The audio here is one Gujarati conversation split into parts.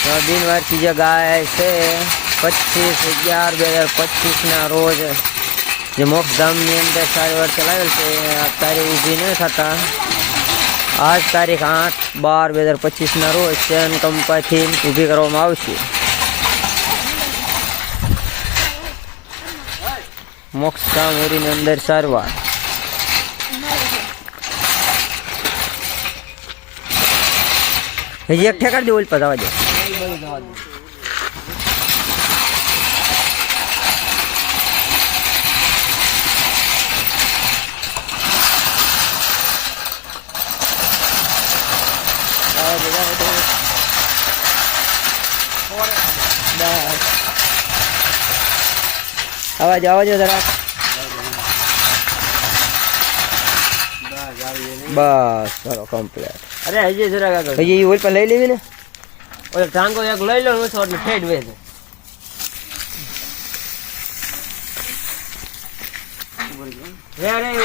બિનવારસી જે ગાય છે 25/11/2025 રોજ જે મોક્ષધામની અંદર સારી વાર ચલાવેલ છે અત્યારે ઊભી ન થતા આજ તારીખ 8/12/2025 રોજ ચેન કંપાથી ઊભી કરવામાં આવશે. મોક્ષધામ ઉરીની અંદર સારવાર હજી એક ઠેકાડ દે ઓલ પર જવા દે. આવાજ જરા બસ ચલો કમ્પ્લીટ. અરે હજી જરાક આગળ હજી ઓલ પર લઈ લેવી ને ઓલો ટાંગો એક લઈ લો એટલે ઠેડ વેચે રે ઉપર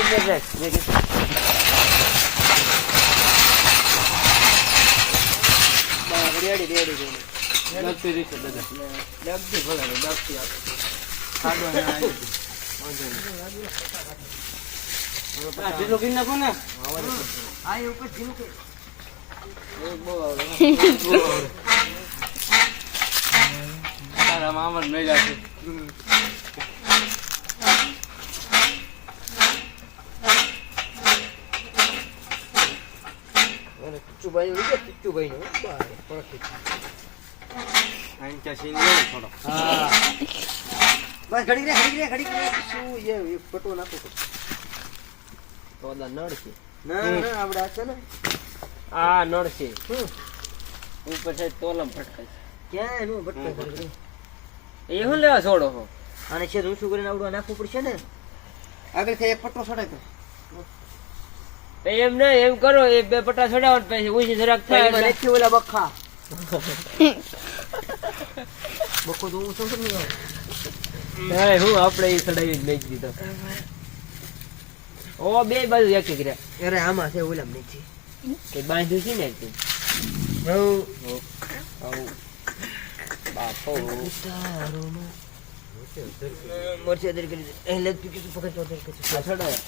રે રેડી લગતી રીત દાદા લગતી ભલે લગતી આપે ખાડો ના આવી જીલો કિન નાખો ને આ ઉપર જીલો કે બહુ તારા મામા નહીં લાગે ચુચુભાઈ ઉગે ચુચુભાઈ નો પરફેક્ટ આઈ ચા સીન લે થોડો હા બસ ઘડી રે શું એ ફોટો નાખો તો દા નડ છે ના આપણે આ છે ને આ નળ છે ઉપર છે તોલમ ફટકાય ક્યાં એનું ભટકાય એ હું લેવા છોડો હો અને છે હું શું કરીને આવડવા નાખવું પડશે ને આગળ થી એક પટ્ટો છોડાય તો એમ નહીં એમ કરો એ બે પટ્ટા છોડાવો પછી ઉછી જરાક થાય મને થી ઓલા બખા બખો તો હું શું નહીં આવે હું આપણે એ છડાવી મેકી દીધો ઓ બે બાજુ એક કર્યા અરે આમાં છે ઓલા નથી કે બાંધ્યું છે ને તું બાપો મરચી અદર કરી એટલે તું કીધું પકડ તો અદર કરી છોડાય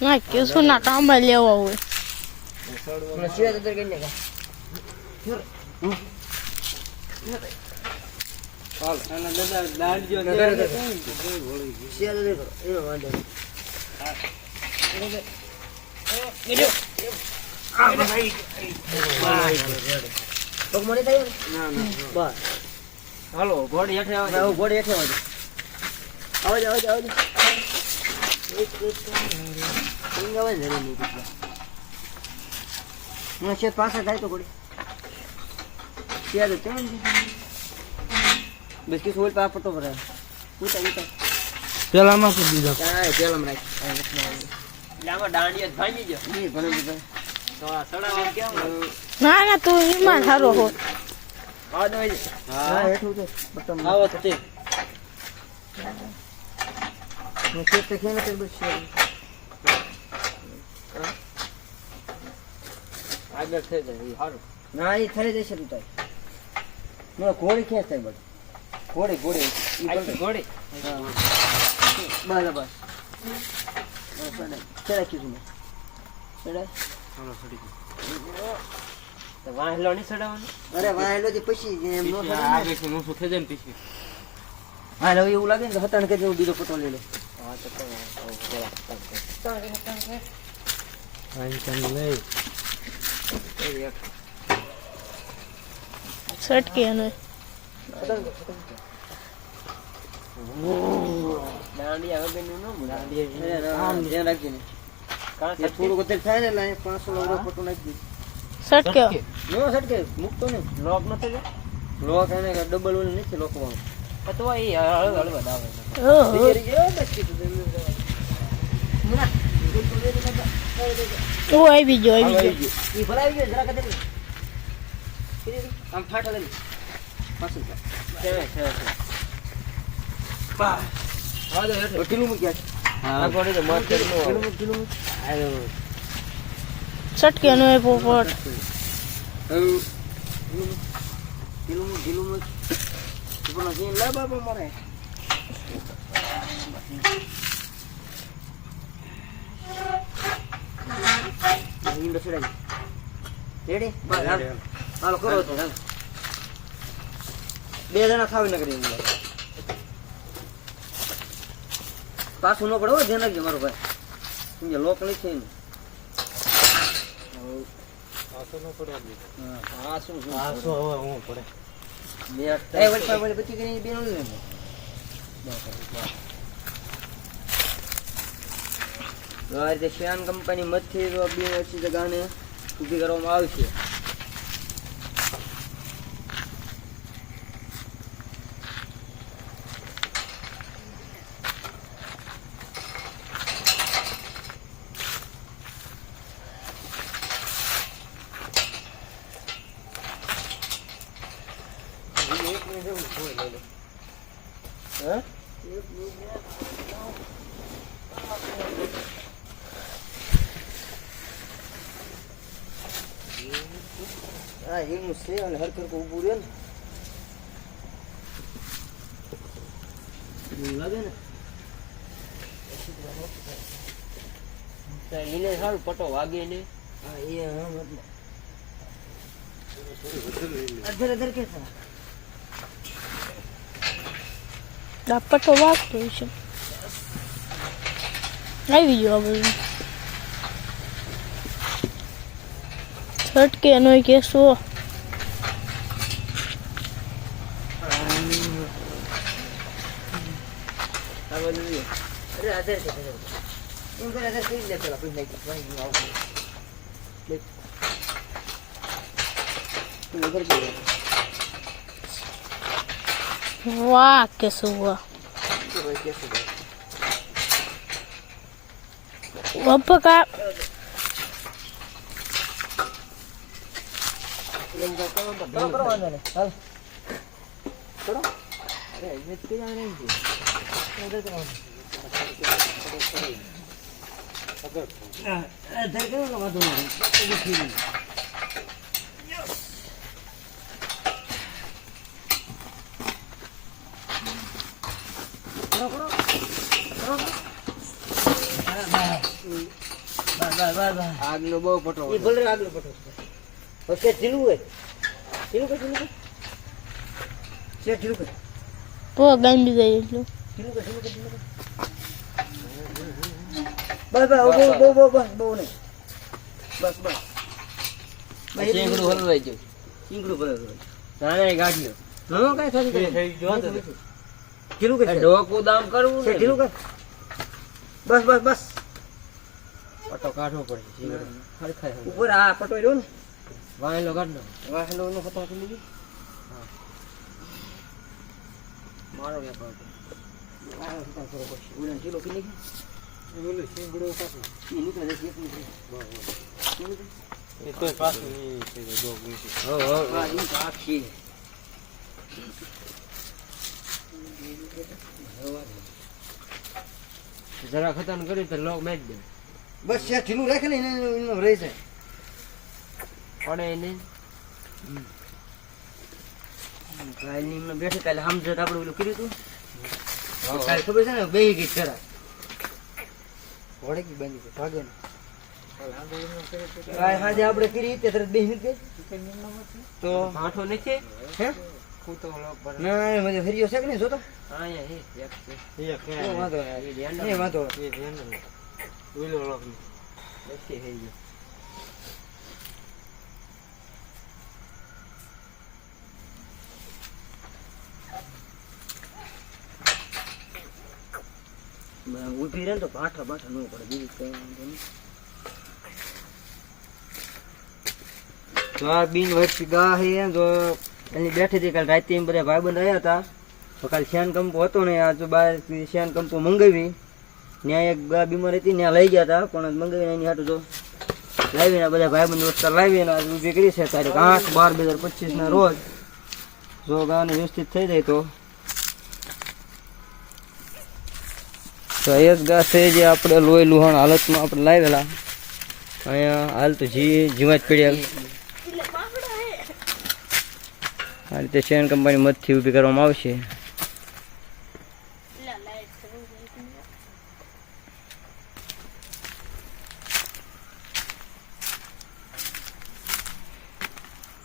ના કેસુ ના કામ લેવા હોય મને સિયા અદર કરી નાખા ચાલ આના દાદા દાંડજો સિયા અદર કરો એનો વાંધો નહીં આ ભાઈ પગ મને થાય ના બસ હાલો ઘોડી હેઠે આવે ના ગોડે હેઠે આવજો આવજો એક આવે ને નહીં હું છે પાછા થાય તો ગોડી સિયા તો કેમ બસ કે સોલ પા પટો ભરે ઉતા પેલામાં શું દીધો કાય પેલામ રાખ એટલે આમાં દાંડિયા ભાંગી ગયો નહીં ભલે દીધા તો આ સડાવા કેમ ના તું ઈમાન સારો હો આ દો હા હેઠું તો બટન આવો તે હું છે તે ખેને તે બસ આગળ થઈ જાય સારું ના એ થઈ જશે તું તાર મને ઘોડી ખેંચ થાય બસ ઘોડી ઘોડી બરાબર ચડા કીધું મેં ચડા ચાલો સડી ગયો તો વાહેલો નહીં સડાવવાનો અરે વાહેલો જે પછી એમ નો આગળ થી નું થઈ જાય ને પછી હા હવે એવું લાગે ને કે હતાણ કે જેવું બીજો પટો લઈ લે હા તો આઈ લઈ સટકે ને દાંડિયા વગરનું ન મળે આમ ધ્યાન રાખજે ને કાં થોડું વધારે થાય ને એટલે 500 એવડો પટો નાખી સટકે નો સટકે મૂકતો ને લોક ન થઈ જાય લોક એને ડબલ ઓલ નથી લોકવાનું તો એ હળવદ આવે ઓ આવી ગયો ઈ ભરાઈ ગયો જરા કદે આમ ફાટા લઈ પાછું છે બા હા તો ઢીલું મૂક્યા હા ગોડી તો મત ઢીલું આયો સટકે નો પોપટ ઢીલું ઉપરનો સીન લા બાપા મારે ઈંડો છોડાય રેડી બસ હાલો કરો તો હાલ 2 જણા ખાવી ન કરી પાછું ન પડે હો ધ્યાન રાખજો મારો ભાઈ સમજે લોક નહીં છે ને પાછું ન પડે હા શું હવે હું પડે એ વળી પછી કરી બેનો લે ગાડી શ્યાન કંપની મતથી તો બી ઓછી જગાને ઊભી કરવામાં આવશે હા એનું છે અને હરખર કો ઊભું રહે ને લાગે ને એને સારું પટો વાગે ને હા એ હા મતલબ અધર કે છે પટ્ટો વાગતો છે આવી ગયો બધું છટકે નો કેસો અરે અધર છે એમ કરે અધર કરી લે પેલા પછી નાખી ભાઈ આવ તું અધર કે વાહ કેસો વાહ વપકા કરો વાંધો નહીં હાલ કરો અરે એ જ કઈ નહીં છે અધર કરો અધર કરો ને વાંધો નહીં આગલો બહુ પટો એ ભલે આગલો પટો ઓકે ઢીલું હોય ઢીલું છે ઢીલું કર તો ગાંડી જાય એટલું ઢીલું કર બસ બહુ નહીં બસ ચીંગડું હલવાઈ ગયું ચીંગડું ભલે નાના ગાડીઓ નાનો કઈ થઈ જો ઢીલું કર ડોકું દામ કરવું છે ઢીલું કર બસ પટો કાઢવો પડે ઉપર આ પટો રહ્યો ને વાહેલો કાઢ દો વાહેલો નો પટો કાઢી લીધી મારો કે પટો વાહેલો પટો કરો પછી ઉલન કિલો કે નહીં બોલે સિંગડો કાઢો એ નીકળે છે એક નીકળે એ તો પાછું ની છે દો ગુંસી હો આ ઈ પાછી જરા ખતમ કરી તો લોક મેચ દે બસ યાર ઢીલું રાખે ને એનો રહી જાય પડે એને કાલે બેઠે કાલે સમજત આપણે ઓલું કર્યું હતું કાલે ખબર છે ને બે ગઈ કરા વડે કી બાંધી છે ભાગે ને કાલે હાજે આપણે કરી તે તરત બે ગઈ તો આઠો નથી હે કૂતો લોક પર ના મને ફેરિયો છે કે નહીં જોતો હા યાર એક છે વાંધો નહીં વાંધો એ ધ્યાન નહીં ઓલો લોક ની બેસી હે ગયો ઉભી રહે તો પાઠા ન પડે બીજું કઈ વાંધો નહીં તો આ બિન વચ્ચે ગા હે તો એની બેઠી હતી કાલે રાતે બધા ભાઈબંધ આવ્યા હતા તો કાલે શ્યાન કંપો હતો ને આ જો બહાર શ્યાન કંપો મંગાવી ત્યાં એક ગા બીમાર હતી ત્યાં લઈ ગયા હતા પણ મંગાવીને એની હાટું જો લાવીને બધા ભાઈબંધ દોસ્તર લાવીને આજ ઊભી કરી છે તારીખ 8/12/2025 ના રોજ જો ગાને વ્યવસ્થિત થઈ જાય તો એક ગા છે જે આપણે લોહી લુહાણ હાલતમાં આપણે લાવેલા અહીંયા હાલ તો જીવા જ પડ્યા આ રીતે શેન કંપની મધથી ઊભી કરવામાં આવશે.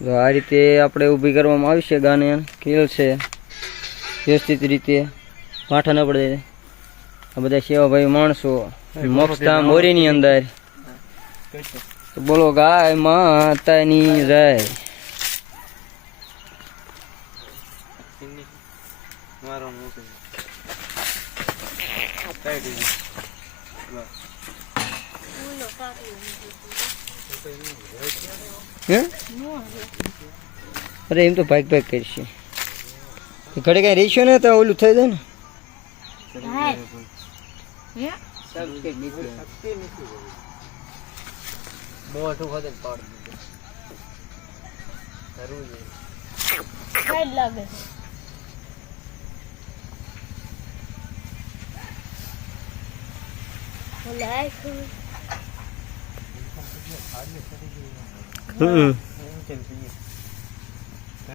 તો આ રીતે આપણે ઊભી કરવામાં આવશે. ગાને ખેલ છે વ્યવસ્થિત રીતે, માથા ન પડે. આ બધા સેવાભાઈ માણસો મોક્ષધામ મોરીની અંદર. તો બોલો ગાય માતાની જય. હે? અરે એમ તો ભાગ ભાગ કરશે. ઘડે કઈ રહેશો ને તો ઓલું થઈ જાય ને. લાગે હમ